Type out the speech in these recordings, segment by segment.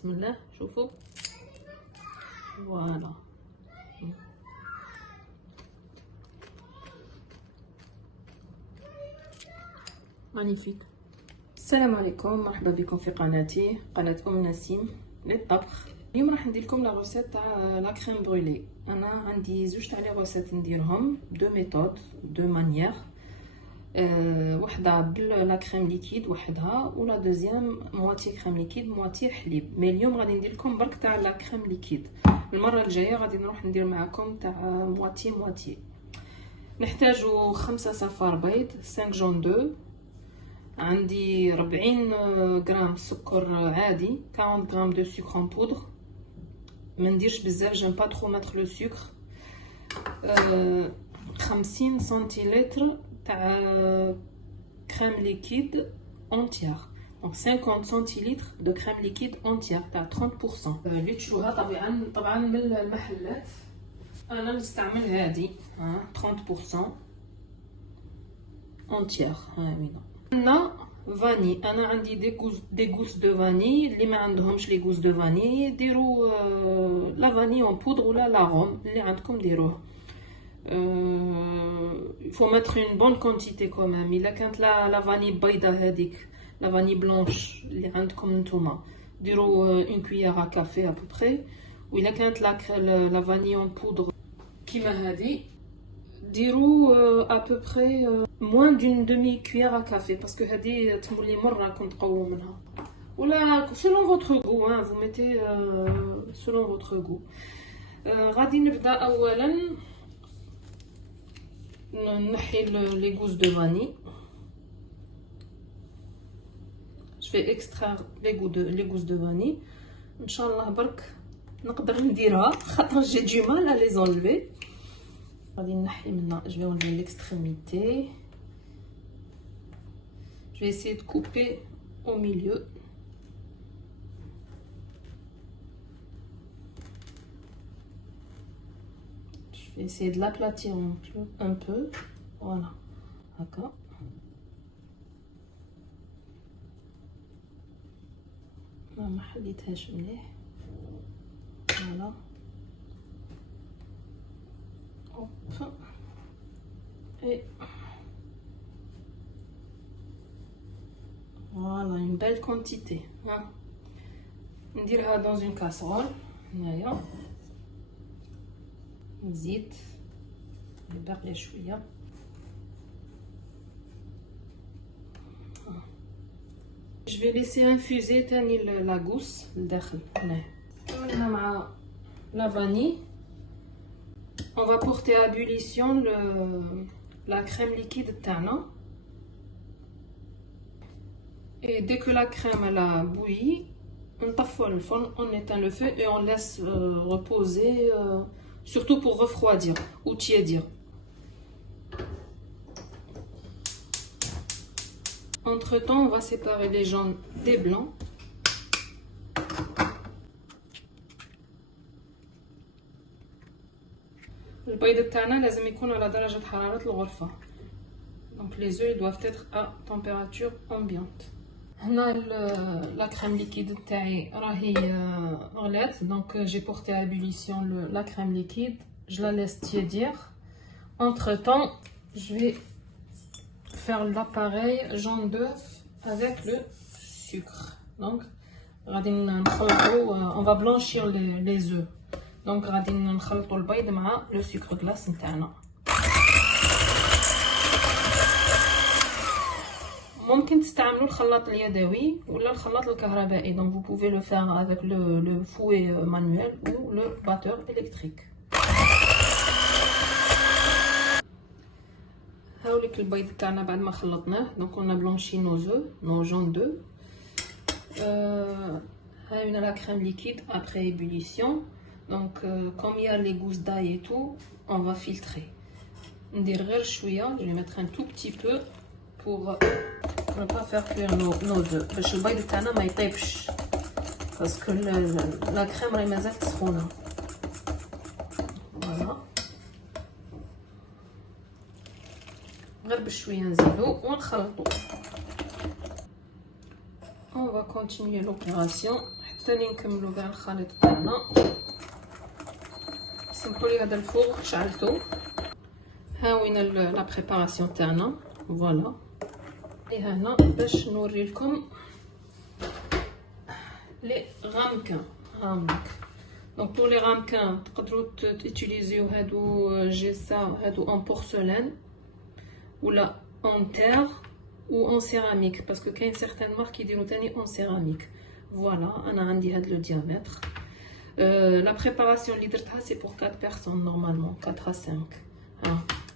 بسم الله شوفوا فوالا. مانيفيك. السلام عليكم، مرحبا بكم في قناتي، قناه ام نسيم للطبخ. اليوم راح ندير لكم لا روسيت تاع لا كريم برولي. انا عندي زوج تاع لي روسيت نديرهم دو ميثود دو مانيير. وحده بلا كريم ليكيد وحدها، ولا دوزيام مواتي كريم ليكيد مواتي حليب. مي اليوم غادي ندير لكم برك تاع لا كريم ليكيد. المره الجايه غادي نروح ندير معكم تاع مواتي مواتي. نحتاجو 5 صفار بيض، 5 جون دو، عندي 40 غرام سكر عادي، 40 غرام دو سكر ان بودر. ما نديرش بزاف، جيم با ترو ماتر لو سكر. 50 سنتيلتر تاع كريم ليكيد اونتيير، دونك 50 سنتيلتر دو كريم ليكيد اونتيير تاع 30%. اللي تشوفوها طبعا من المحلات، انا نستعمل هذه 30% اونتيير. ها وينه عندنا فاني. انا عندي دي غوس دو فاني. اللي ما عندهمش لي غوس دو فاني ديروا لا فاني اون بودر ولا لا روم اللي عندكم ديروه. il faut mettre une bonne quantité quand même. الا كانت لا فاني بيضه هذيك لا فاني بلونش اللي عندكم نتوما ديروا une cuillère à café à peu près. والا كانت لا فاني اون بودر كيما هذه ديروا à peu près moins d'une demi cuillère à café parce que هذه تمولي مره كنت قووا منها. ولا selon votre goût hein, vous mettez selon votre goût. غادي نبدا اولا نحي لي غوز دو فاني. je vais extraire les gousses de vanille. ان شاء الله برك نقدر نديرها خاطر جي دو مال à les enlever. غادي نحي منها، je vais enlever l'extrémité. je vais essayer de couper au milieu. je vais essayer de l'aplatir un peu. voilà d'accord. ما حليتهاش مليح. voilà hop et voilà une belle quantité. نديرها dans une casserole. هنايا نزيد باقي شويه. je vais laisser infuser تاني la gousse لداخل. هنا مع la vanille. on va porter à ébullition la crème liquide تاعنا. et dès que la crème elle a bouilli, on طفوا الفرن, on éteint le feu et on laisse reposer, surtout pour refroidir ou tiédir. Entre temps, on va séparer les jaunes des blancs. البيض تاعنا لازم يكون على درجة حرارة الغرفة. donc les œufs doivent être à température ambiante. هنا la crème liquide تاعي راهي غلات, donc j'ai porté à ébullition la crème liquide. je la laisse tiédir. entre temps, je vais faire l'appareil jaune d'œuf avec le sucre. donc on va blanchir les œufs. donc غادي نخلطوا البيض مع le sucre glace نتاعنا. ممكن تستعملوا الخلاط اليدوي ولا الخلاط الكهربائي. donc vous pouvez le faire avec le fouet manuel ou le batteur électrique. هاوليك البيض تاعنا بعد ما خلطناه. donc on a blanchi nos œufs, nos jaunes d'œufs. هاي la crème liquide après ébullition. donc comme il y a les gousses d'ail et tout, on va filtrer. ندير غير شويه, je vais mettre un tout petit peu pour ne pas faire cuire nos œufs باش البيض تاعنا ما يطيبش, parce que la crème راهي مازالت سخونه. voilà غير بشويه نزيدو ونخلطو. on va continuer l'opération ثاني نكملو كاع الخليط تاعنا. سمحوا لي هذا الفوغ شعلته. ها وين لا بريباراسيون تاعنا. فوالا هنا باش نوري لكم لي غامكان. دونك بور لي غامكان تقدروا تيتيليزيو هادو جيسا، هادو اون بورسلان ولا اون تير ou en céramique parce que كاين certaines marques يديروا تاني en céramique. Voilà, انا عندي هاد لو diamètre. La préparation اللي درتها c'est pour 4 personnes normalement 4 à 5.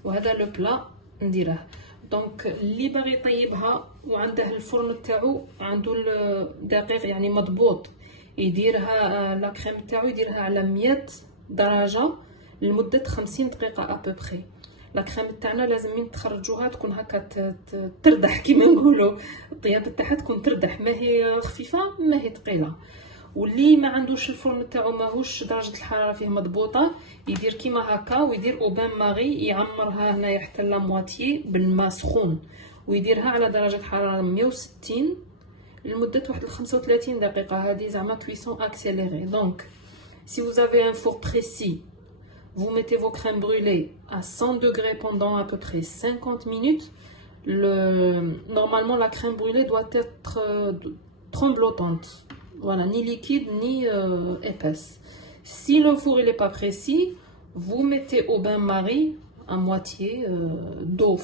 وهذا لو بلا نديره. دونك اللي باغي يطيبها وعنده الفرن تاعو عنده الدقيق يعني مضبوط، يديرها لا كريم تاعو يديرها على 100 درجه لمده 50 دقيقه ابوبري. لا كريم تاعنا لازم من تخرجوها تكون هكا تردح كيما نقولوا، الطياب تاعها تكون تردح، ما هي خفيفه ما هي ثقيله. واللي ما عندوش الفرن تاعو ماهوش درجه الحراره فيه مضبوطه يدير كيما هكا ويدير اوبان ماغي يعمرها هنايا حتى لا مواتيي بالماء سخون ويديرها على درجه حراره 160 لمده واحد 35 دقيقه. هذه زعما كويسون اكسيليري. دونك si vous avez un four précis, vous mettez vos crèmes brûlées à 100 degrés pendant à peu près 50 minutes. Normalement la crème brûlée doit être tremblotante. Voilà, ni liquide ni épaisse. Si le four il est pas précis, vous mettez au bain-marie à moitié d'eau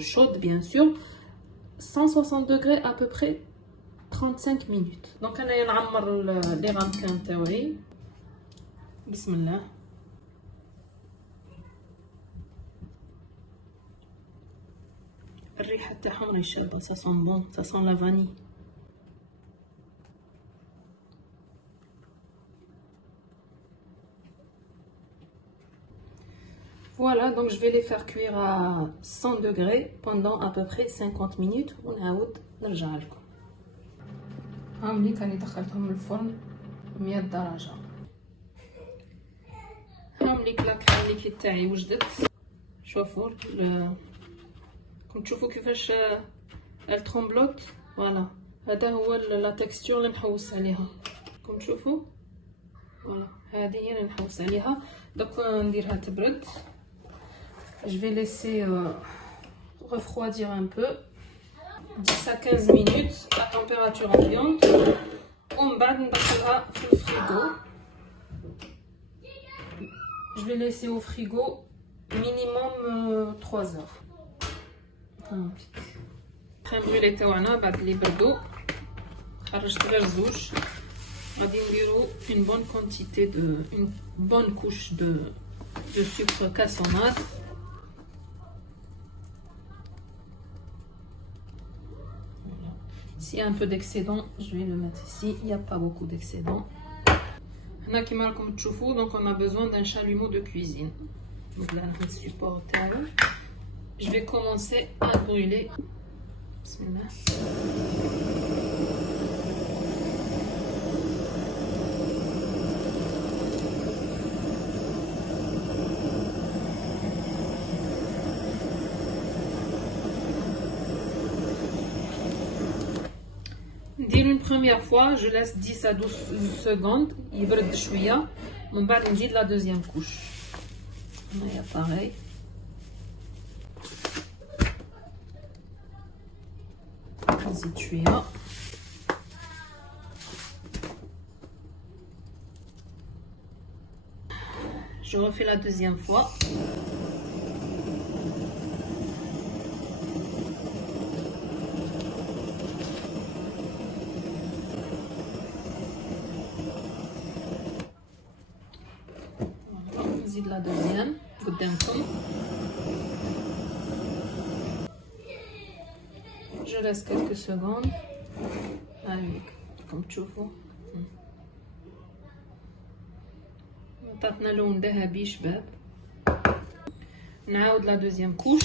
chaude bien sûr, 160 degrés à peu près 35 minutes. Donc انا نعمر لي غامكان تاوعي. بسم الله. الريحه تاعهم راهي شابه، ça sent bon, ça sent la vanille. Voilà, donc je vais les faire cuire à 100 degrés pendant à peu près 50 minutes ونعاود نرجع لكم. ها ملي كاني دخلتهم الفرن 100 درجة. ها ملي لاكريم ليكيد تاعي وجدت. شوفوا كنتو تشوفوا كيفاش الترومبلوت. فوالا هذا هو لا تكستور اللي نحوس عليها. كنتو تشوفوا فوالا هذه هي اللي نحوس عليها. دوك نديرها تبرد. Je vais laisser refroidir un peu 10 à 15 minutes à température ambiante. ومن بعد ندخلها في الفريغو. Je vais laisser au frigo minimum 3 heures. الكريم برولي تاعنا بعد اللي بردو خرجت غير زوج. غادي نديرو une bonne quantité une bonne couche de sucre cassonade. S'il y a un peu d'excédent, je vais le mettre ici. Il n'y a pas beaucoup d'excédent. هنا كيما راكم تشوفوا donc on a besoin d'un chalumeau de cuisine. Donc là on supporte. Je vais commencer à brûler. Bismillah. نديرو une première fois, je laisse 10 à 12 secondes يبرد شويه ومن بعد نزيد لا دوزيام كوش. هنايا باغي نزيد شويه. Je refais la deuxième fois. نزيد لا دوزيام قدامكم. Je laisse quelques secondes. هاهيك راكم تشوفوا عطاتنا لون ذهبي شباب. نعاود لا دوزيام كوش.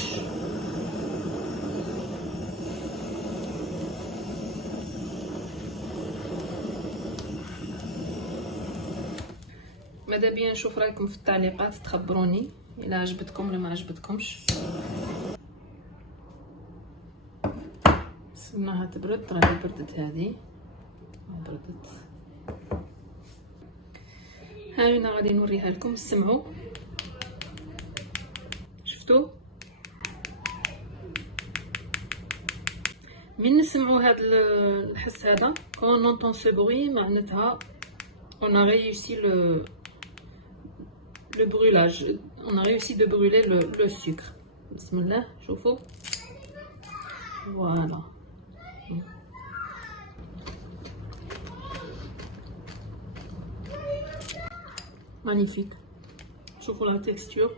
ماذا بيا نشوف رايكم في التعليقات تخبروني الا عجبتكم ولا ما عجبتكمش. سناها تبرد. راهي بردت هذه بردت. ها هنا غادي نوريها لكم. سمعوا، شفتوا من نسمعوا هذا الحس هذا كون نونطون سو بروي معناتها on a réussi le brûlage, on a réussi de brûler le sucre. Bismillah, شوفوا. Voilà. Magnifique. شوفوا la texture.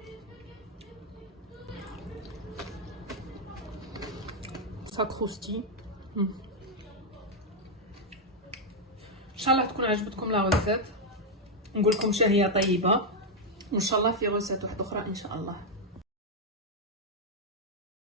Ça croustille. ان شاء الله تكون عجبتكم لا غوسيت. نقول لكم شهيه طيبه، وان شاء الله في غوسيت واحده اخرى ان شاء الله.